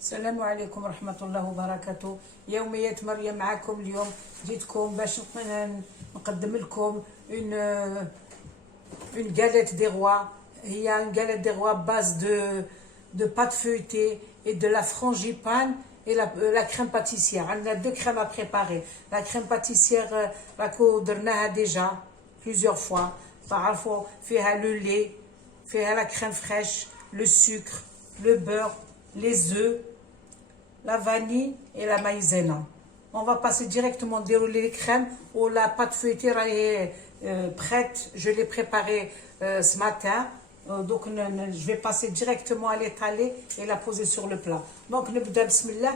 السلام عليكم ورحمة الله وبركاته. يوميات مريم معكم. اليوم جيتكم باش نقدم لكم une galette des rois. Il y a une galette des rois à base de pâte feuilletée et de la frangipane et la crème pâtissière. On a deux crèmes à préparer. La crème pâtissière, درناها déjà plusieurs fois. تعرفوا فيها le lait, فيها la crème fraîche, le sucre, le beurre, les œufs, la vanille et la maïzena. On va passer directement dérouler les crèmes ou la pâte feuilletée est prête. Je l'ai préparée ce matin. Donc je vais passer directement à l'étaler et la poser sur le plat. Donc نبدأ بسم الله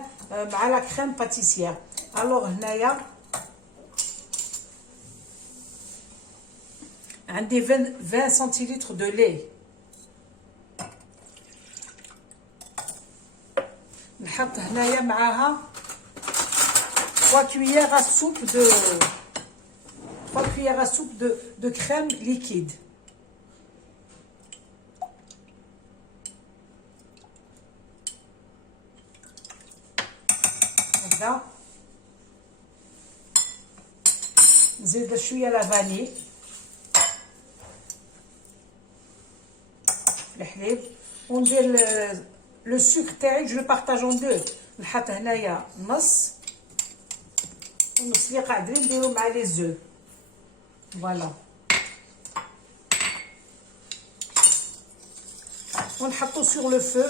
مع la crème pâtissière. Alors هنايا عندي 20 centilitres de lait. نحط هنايا معاها 3 cuillères à soupe de crème liquide. هكذا نزيد شويه لا فاني الحليب وندير لو سكر تاعي. جو بارطاج اون دو. نحط هنايا نص ونص اللي قاعدين نديرو مع لي زو. فوالا ونحطو سور لو فو.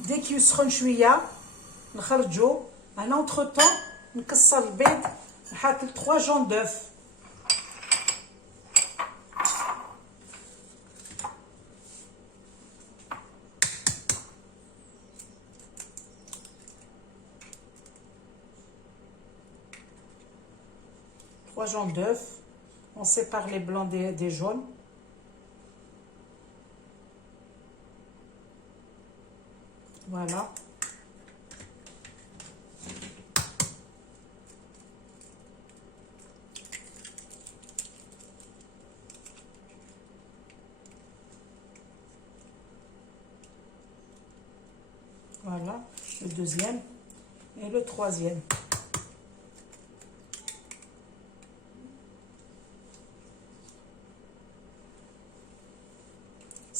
دي كي يسخن شويه نخرجو. انا اونتر طون نكسر البيض. نحط 3 جون دوف. Jaune d'œuf. On sépare les blancs des jaunes. Voilà. Voilà, le deuxième et le troisième.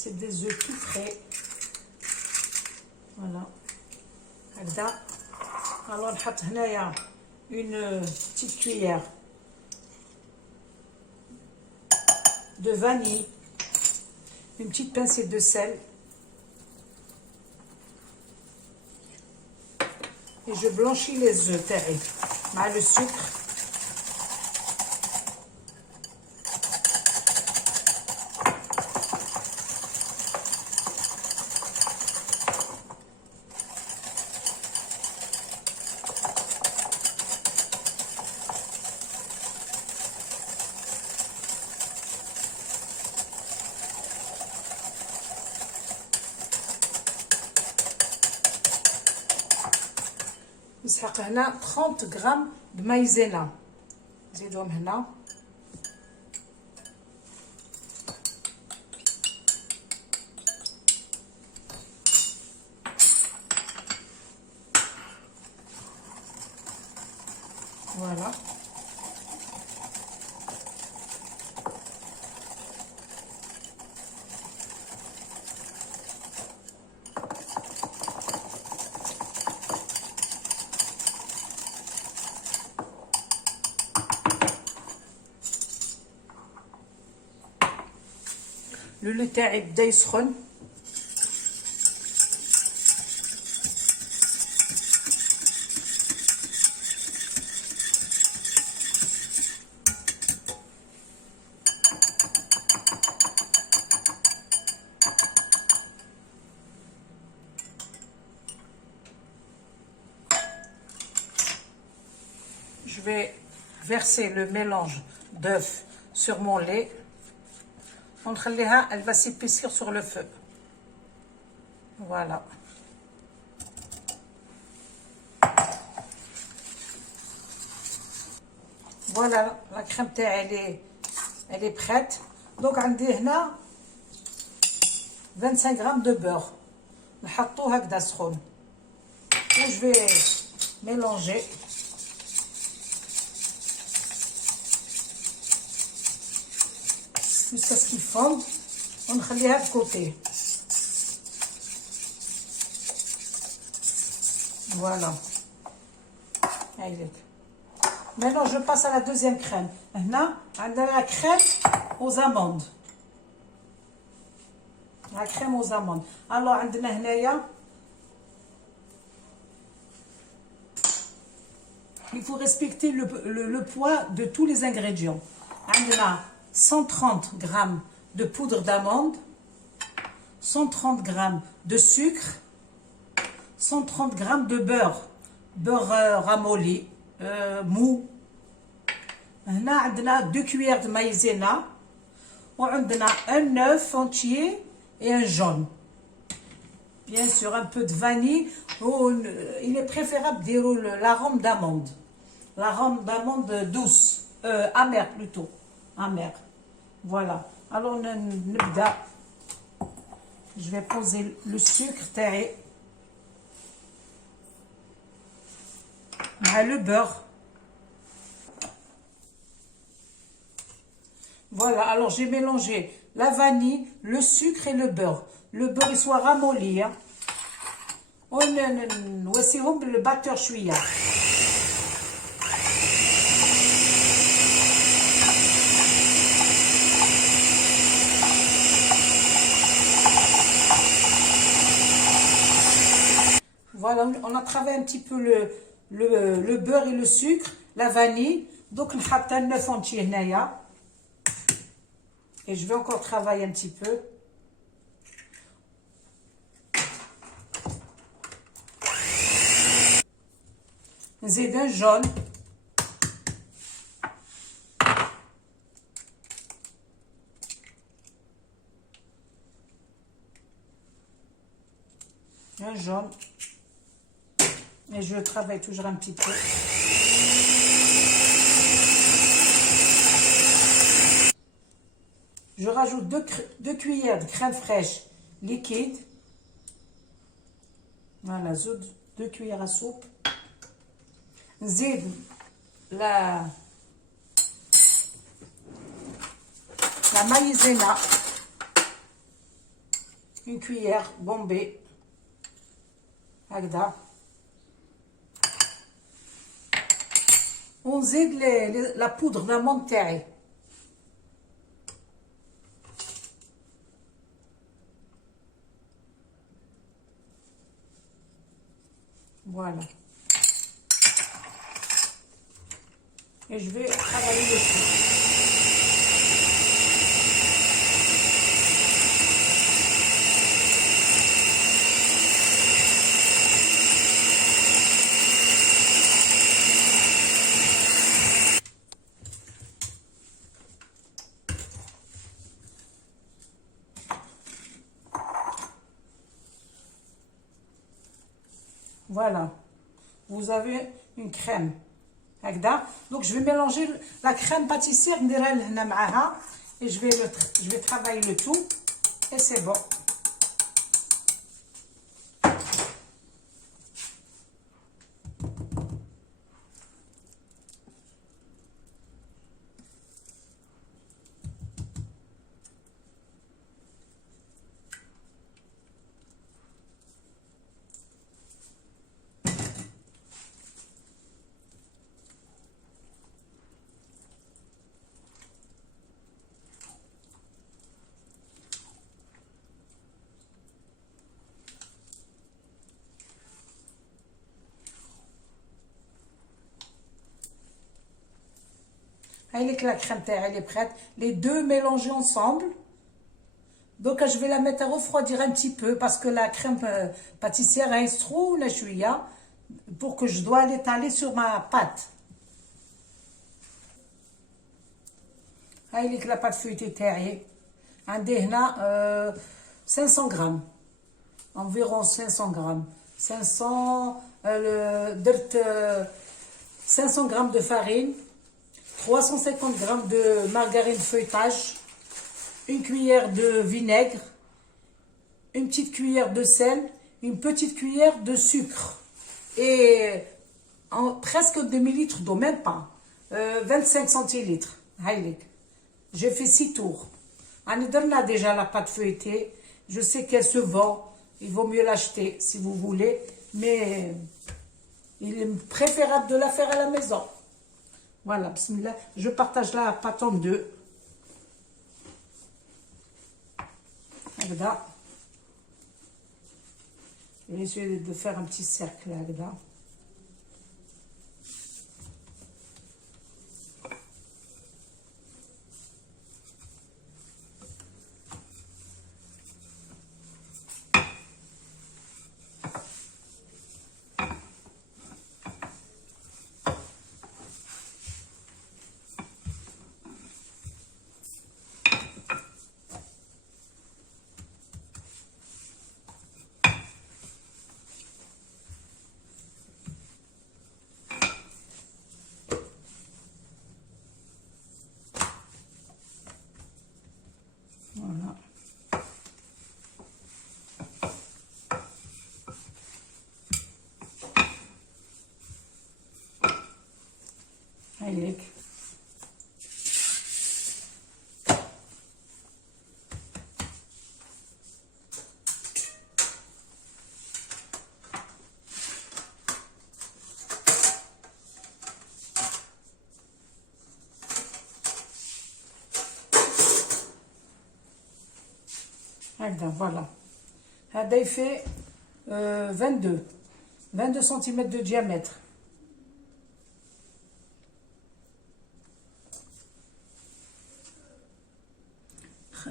C'est des œufs tout frais. Voilà. Alors, نحط هنايا une petite cuillère de vanille, une petite pincée de sel. Et je blanchis les œufs تاعي مع le sucre. نسحق هنا 30 غرام د مايزينا. نزيدهم هنا. فوالا لو تاعي بدا يسخن. Je vais verser le mélange d'œufs sur mon lait. Elle va s'épaissir sur le feu. Voilà. Voilà, la crème elle est Elle est prête. Donc, on a 25 grammes de beurre. Je vais mélanger. Jusqu'à ce qu'il fonde. On va les de côté. Voilà. Maintenant, je passe à la deuxième crème. Là, on a la crème aux amandes. La crème aux amandes. Alors, on a il faut respecter le poids de tous les ingrédients. On a 130 g de poudre d'amande, 130 g de sucre, 130 g de beurre ramolli, mou. On a 2 cuillères de maïzena. On a un œuf entier et un jaune. Bien sûr, un peu de vanille. Il est préférable de l'arôme d'amande. L'arôme d'amande douce. Amère plutôt. Amère. Voilà. Alors, je vais poser le sucre taillé. Le beurre. Voilà, alors j'ai mélangé la vanille, le sucre et le beurre. Le beurre il soit ramolli. Hein. On le batteur chouïa. Voilà, on a travaillé un petit peu le beurre et le sucre, la vanille. Donc, on a un œuf entier. Et je vais encore travailler un petit peu. Z'aide un jaune. Un jaune. Et je travaille toujours un petit peu. Je rajoute 2 cuillères de crème fraîche liquide. Voilà, 2 cuillères à soupe. Zide la maïzena. 1 cuillère bombée. Agda. On zide la poudre d'amande taillée. Voilà. Et je vais travailler dessus. Voilà, vous avez une crème. Donc je vais mélanger la crème pâtissière et je vais travailler le tout et c'est bon. La crème elle est prête. Les deux mélangés ensemble. Donc je vais la mettre à refroidir un petit peu parce que la crème pâtissière elle est trop chouïa pour que je dois l'étaler sur ma pâte. La pâte feuilletée taillée. عندي هنا 500 grammes. Environ 500 grammes. 500 درت 500 grammes de farine. 350 grammes de margarine feuilletage, une cuillère de vinaigre, une petite cuillère de sel, une petite cuillère de sucre et presque demi-litre d'eau, même pas, 25 centilitres. J'ai fait 6 tours. On a déjà la pâte feuilletée. Je sais qu'elle se vend. Il vaut mieux l'acheter si vous voulez. Mais il est préférable de la faire à la maison. Voilà, bismillah. Je partage la pâte en deux. Là. Je vais essayer de faire un petit cercle là. Voilà. Allez. Voilà. Il fait 22 cm de diamètre.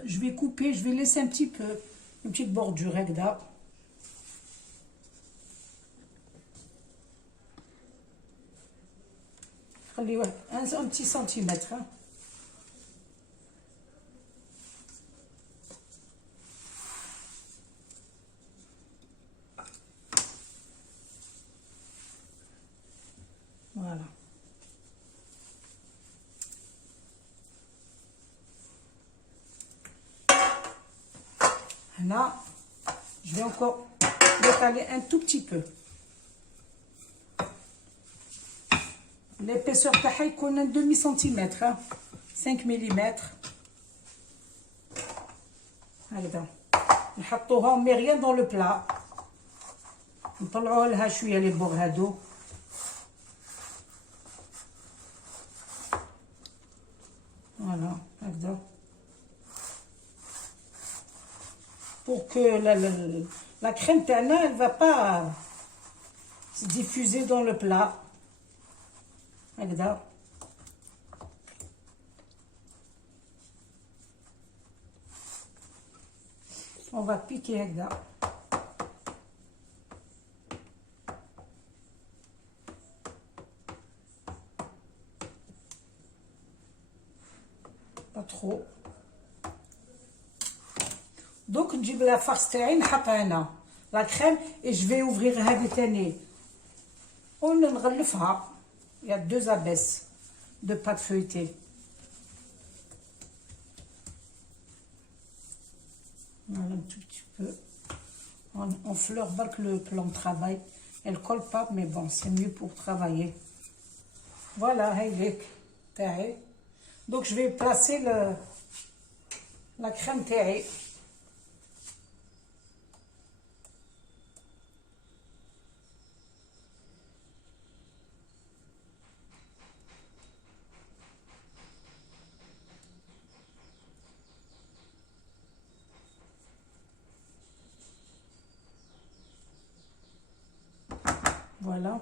Je vais couper, je vais laisser un petit peu, une petite bordure. Un petit centimètre. Hein. Voilà. Là, je vais encore l'étaler un tout petit peu. L'épaisseur de qu'on a demi centimètre, 5 mm. هكذا نحطوها مي rien dans le plat. نطلعوا لها شويه لي بوغ هادو. Voilà, هكذا. Pour que la crème تاعنا elle va pas se diffuser dans le plat. هكذا. On va piquer هكذا. Pas trop. Donc نجيب la farce تاعي نحطها هنا la crème et je vais ouvrir هذه ثاني ونغلفها. Il y a 2 abaisses de pâte feuilletée. Voilà, un tout petit peu. On fleure pas que le plan de travail. Elle colle pas, mais bon, c'est mieux pour travailler. Voilà, donc je vais placer la crème terrée. Voilà.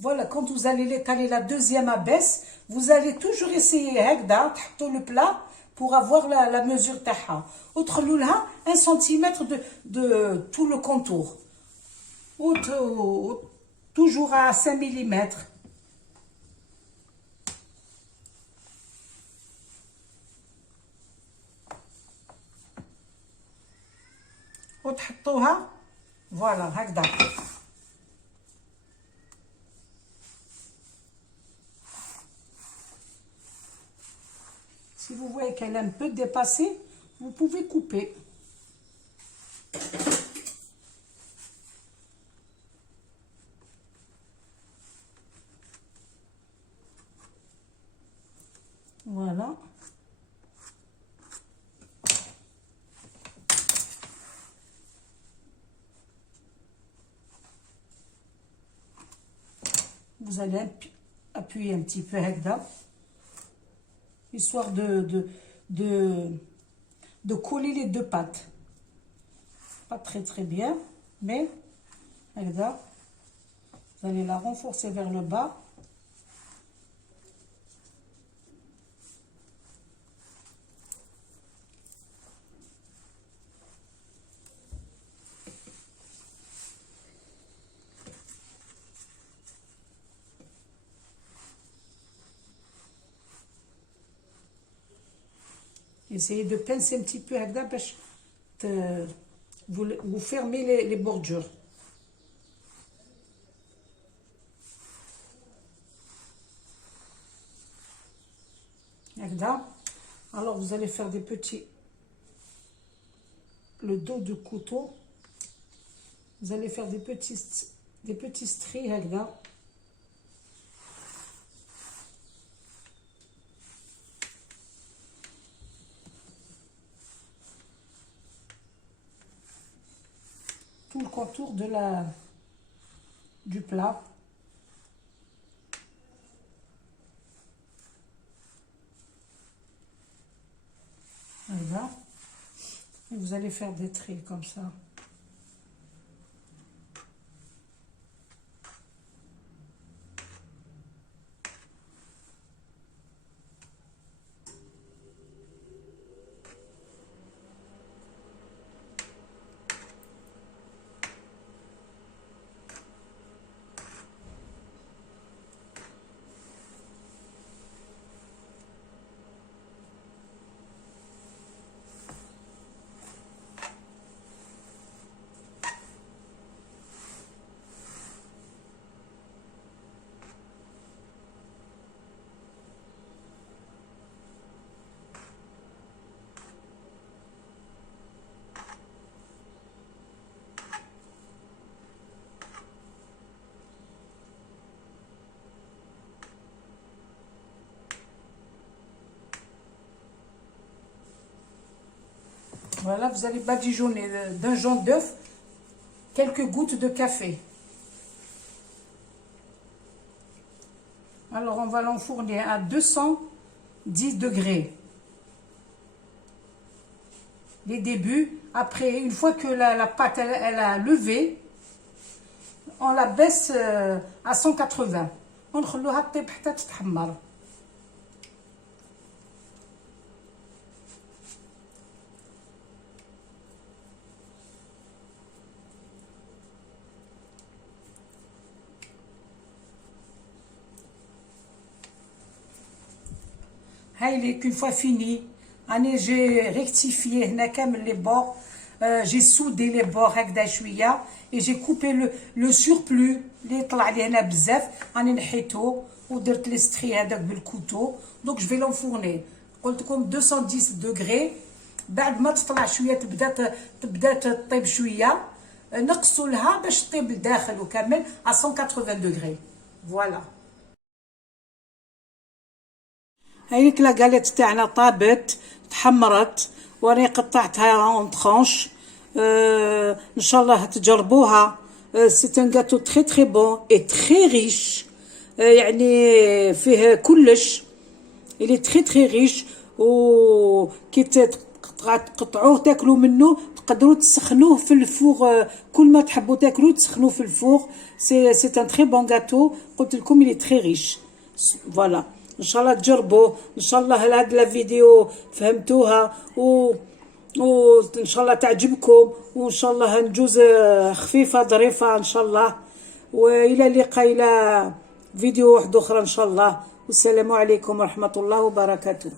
Voilà, quand vous allez l'étaler la deuxième abaisse, vous allez toujours essayer le plat pour avoir la mesure تاعها. وتخلوا لها 1 cm de tout le contour. Toujours à 5 mm. وتحطوها فوالا هكذا. Si vous voyez qu'elle est un peu dépassée, vous pouvez couper. Voilà. Vous allez appuyer un petit peu هكذا, histoire de coller les deux pattes. Pas très bien, mais هكذا, vous allez la renforcer vers le bas. Essayez de pincer un petit peu هكذا باش vous fermez les bordures. هكذا. Alors vous allez faire le dos du couteau. Vous allez faire des petits stries هكذا. Tout le contour du plat. Voilà. Et vous allez faire des traits comme ça. Voilà, vous allez badigeonner d'un jaune d'œuf quelques gouttes de café. Alors, on va l'enfourner à 210 degrés. Les débuts. Après, une fois que la pâte elle a levé, on la baisse à 180. ونخلوها تطيب حتى تتحمر. Une fois fini, j'ai rectifié les bords, j'ai soudé les bords et j'ai coupé le surplus اللي طلع لي هنا بزاف, راني نحيته ودرت لي ستري هذاك بالكوتو. دونك جو في لونفورني قلت لكم 210 دوغري. بعد ما تطلع شويه تبدا تطيب شويه, نقصوا لها باش تطيب الداخل وكامل à 180 دوغري. فوالا. هايك لا غاليت تاعنا طابت تحمرت وراني قطعتها اون ترانش. ان شاء الله تجربوها. سي ان غاتو تري بون اي تري ريش, يعني فيه كلش. الي تري ريش, و كي تقطعوه تاكلوا منه تقدروا تسخنوه في الفور. كل ما تحبوا تاكلوا تسخنوه في الفور. سي ان تري بون غاتو. قلت لكم الي تري ريش. فوالا. ان شاء الله تجربوه، ان شاء الله هاد الفيديو فهمتوها وان شاء الله تعجبكم، وان شاء الله نجوز خفيفه ظريفه ان شاء الله. والى اللقاء، الى فيديو واحد اخرى ان شاء الله. والسلام عليكم ورحمه الله وبركاته.